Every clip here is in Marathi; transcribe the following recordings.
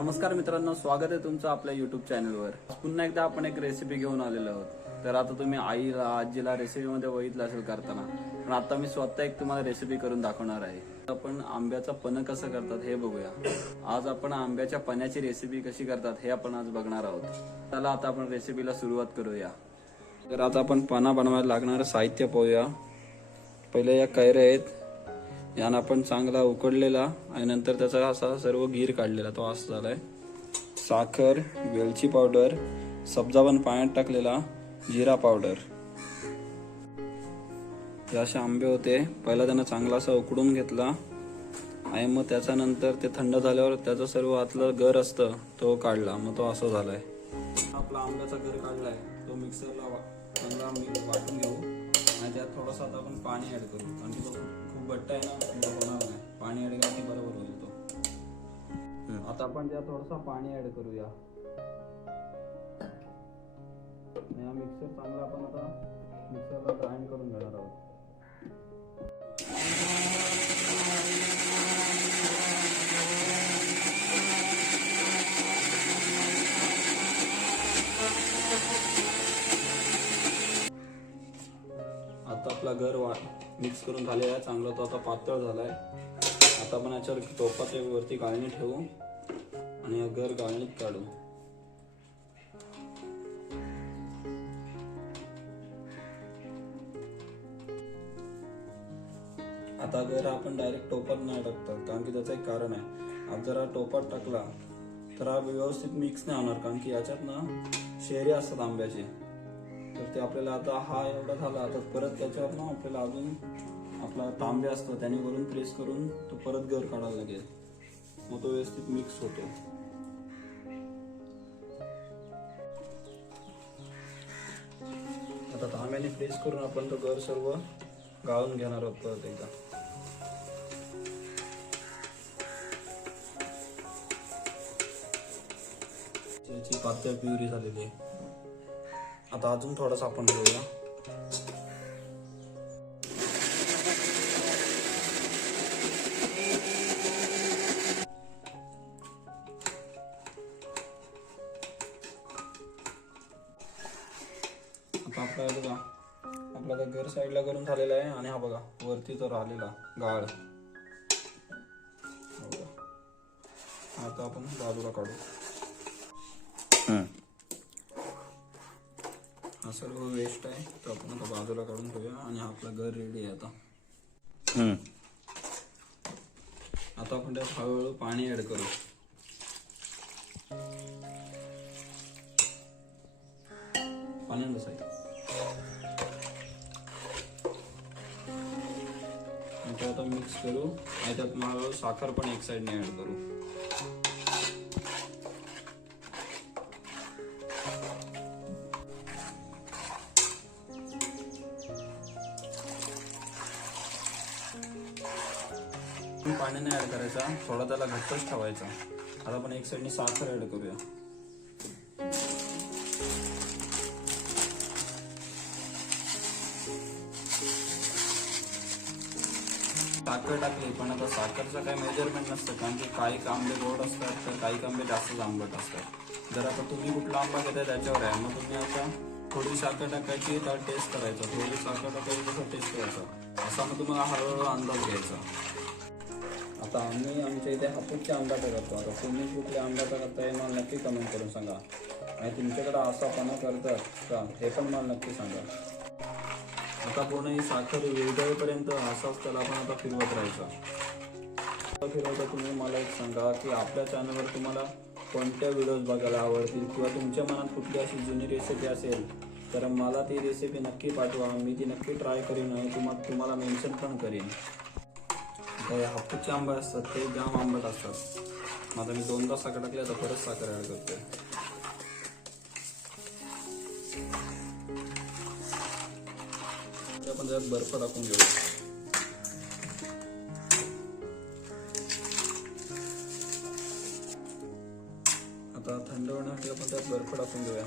नमस्कार मित्रांनो स्वागत आहे तुमचं आपल्या युट्यूब चॅनलवर पुन्हा एकदा आपण एक रेसिपी घेऊन आलेलो आहोत. तर आता तुम्ही आईला आजीला रेसिपीमध्ये बघितलं असेल करताना पण आता मी स्वतः एक तुम्हाला रेसिपी करून दाखवणार आहे. आपण आंब्याचं पन कसं करतात हे बघूया. आज आपण आंब्याच्या पण्याची रेसिपी कशी करतात हे आपण आज बघणार आहोत. चला आता आपण रेसिपीला सुरुवात करूया. तर आता आपण पना बनवायला लागणारं साहित्य पाहूया. पहिले या कैऱ्या आहेत. यानं आपण चांगला उकडलेला आणि नंतर त्याचा असा सर्व गीर काढलेला तो असं झालाय. साखर वेलची पावडर सब्जाबन पाण्यात टाकलेला जिरा पावडर. हे असे आंबे होते. पहिला त्यानं चांगला असा उकडून घेतला आणि मग त्याच्यानंतर ते थंड झाल्यावर त्याचं सर्व आतलं गर असतं तो काढला. मग तो असं झालाय. आपला आंब्याचा गर काढलाय. तो मिक्सरला चांगला वाटून घेऊ आणि त्यात थोडंसं आता आपण पाणी ऍड करू. कारण की तो खूप घट्ट आहे ना तो होणार नाही. पाणी ऍड केलं की बरोबर होईल तो. आता आपण त्यात थोडंसं पाणी ऍड करूया. हा मिक्सर चांगला आपण आता मिक्सरला ग्राइंड करून घेणार आहोत. आता आपला घर वा मिक्स करून झालेला आहे. चांगला तो आता पातळ झालाय. आता आपण याच्यावर टोपाच्या वरती गाळणी ठेवू आणि अगर गाळणीत काढू. आता घर आपण डायरेक्ट टोपात नाही टाकतात कारण की त्याचं एक कारण आहे. आज जर हा टोपात टाकला तर हा व्यवस्थित मिक्स नाही होणार कारण की याच्यात ना शेरे असतात आंब्याचे. तर ते आपल्याला आता हा एवढा झाला तर परत त्याच्यावर ना आपल्याला अजून आपला तांबे असतो त्याने वरून प्रेस करून तो परत घर काढावा लागेल. मग तो व्यवस्थित मिक्स होतो. आता तांब्याने प्रेस करून आपण तो घर सर्व गाळून घेणार आहोत परत एकदा. त्याची पातळ प्युरी झालेली आहे. आता अजून थोडासा आपण घेऊया आता आपला बघा आपला तर घर साईडला करून झालेला आहे आणि हा बघा वरती तो राहिलेला गाळ. हा आता आपण बाजूला काढू. हा सर्व वेस्ट आहे. तो आपण आता बाजूला काढून ठेवूया आणि हा आपला घर रेडी आहे आता. आता आपण त्यात हळूहळू पाणी ऍड करू. पाणी कसं आहे आणि ते आता मिक्स करू. आणि त्यात हळूहळू साखर पण एक साईडने ऍड करू. पण पाणी नाही ऍड करायचा. थोडा त्याला घट्टच ठेवायचा. आता आपण एक साईडने साखर ऍड करूया. साखर टाकली पण आता साखरचं काही मेजरमेंट नसतं कारण की काही कांबे गोड असतात तर काही कांबे जास्त आंबट असतात. जर आता तुम्ही कुठला आंबा घेताय त्याच्यावर आहे. मग तुम्ही आता थोडी साखर टाकायची तर टेस्ट करायचं. थोडी साखर टाकायची तसं टेस्ट करायचं. असा मग तुम्हाला हळूहळू अंदाज घ्यायचा. आता आम्ही आमच्या इथे हापूसच्या आंब्याचा करतो. आता तुम्ही कुठल्या आंब्याचा हे मला नक्की कमेंट करून सांगा. आणि तुमच्याकडं असा पणा करतात का हे पण मला नक्की सांगा. आता पूर्ण ही साखर विरघळेपर्यंत असाच त्याला आपण आता फिरवत राहायचा. आता फिरवता तुम्ही मला एक सांगा की आपल्या चॅनलवर तुम्हाला कोणत्या व्हिडिओज बघायला आवडतील? किंवा तुमच्या मनात कुठली अशी जुनी रेसिपी असेल तर मला ती रेसिपी नक्की पाठवा. मी ती नक्की ट्राय करीन आणि तुम्हाला तुम्हाला मेन्शन पण करीन. हापूसचे आंबे असतात ते जाम आंबट असतात. मग आता मी दोनदा साखर टाकली आता परत साखर ॲड करतोय आपण त्यात बर्फ टाकून घेऊ. आता थंड होण्यासाठी आपण त्यात बर्फ टाकून घेऊया.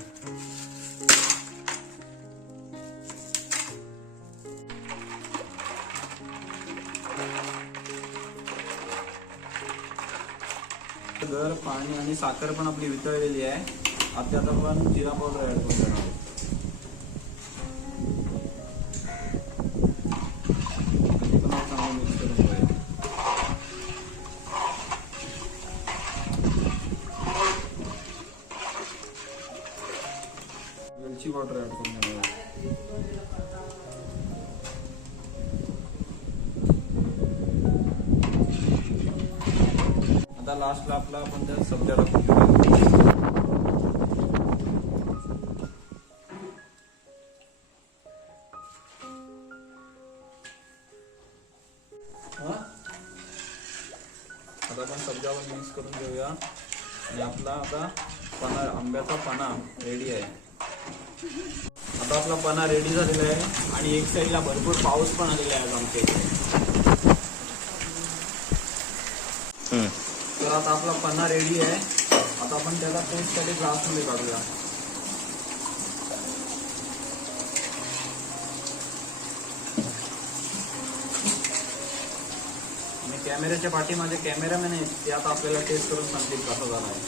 साखर पाणी आणि साखर पण आपली वितळलेली आहे आता आता आपण जिरा पावडर ऍड करून देणार आहोत. पण आपण चांगलं मिक्स करून घेऊया. वेलची पावडर ऍड करून आता लास्टला आपला आपण त्या सब्जा टाकून घेऊया आता आपण सब्जावर मिक्स करून घेऊया. आणि आपला आता पना आंब्याचा पना रेडी आहे. आता आपला पना रेडी झालेला आहे. आणि एक साईडला भरपूर पाऊस पण आलेला आहे आमच्या इथे. तर आता आपला पन्ना रेडी आहे. आता आपण त्याला टेस्टसाठी ग्लासमध्ये काढूया. आणि कॅमेऱ्याच्या पाठी माझे कॅमेरामॅन आहेत ते आता आपल्याला टेस्ट करून सांगतील कसा झाला आहे.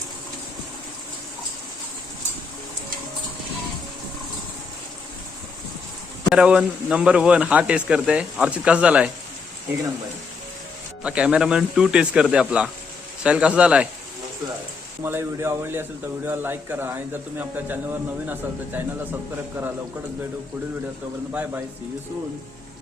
कॅमेरावन नंबर वन हा टेस्ट करते. अर्चित कसा झालाय? एक नंबर. हा कॅमेरामॅन टू टेस्ट करते आपला. साहिल कसा झालाय? तुम्हाला ही व्हिडिओ आवडली असेल तर व्हिडिओला लाईक करा. आणि जर तुम्ही आपल्या चॅनलवर नवीन असाल तर चॅनलला सबस्क्राईब करा. लवकरच भेटू पुढील व्हिडिओ तोपर्यंत bye bye see you soon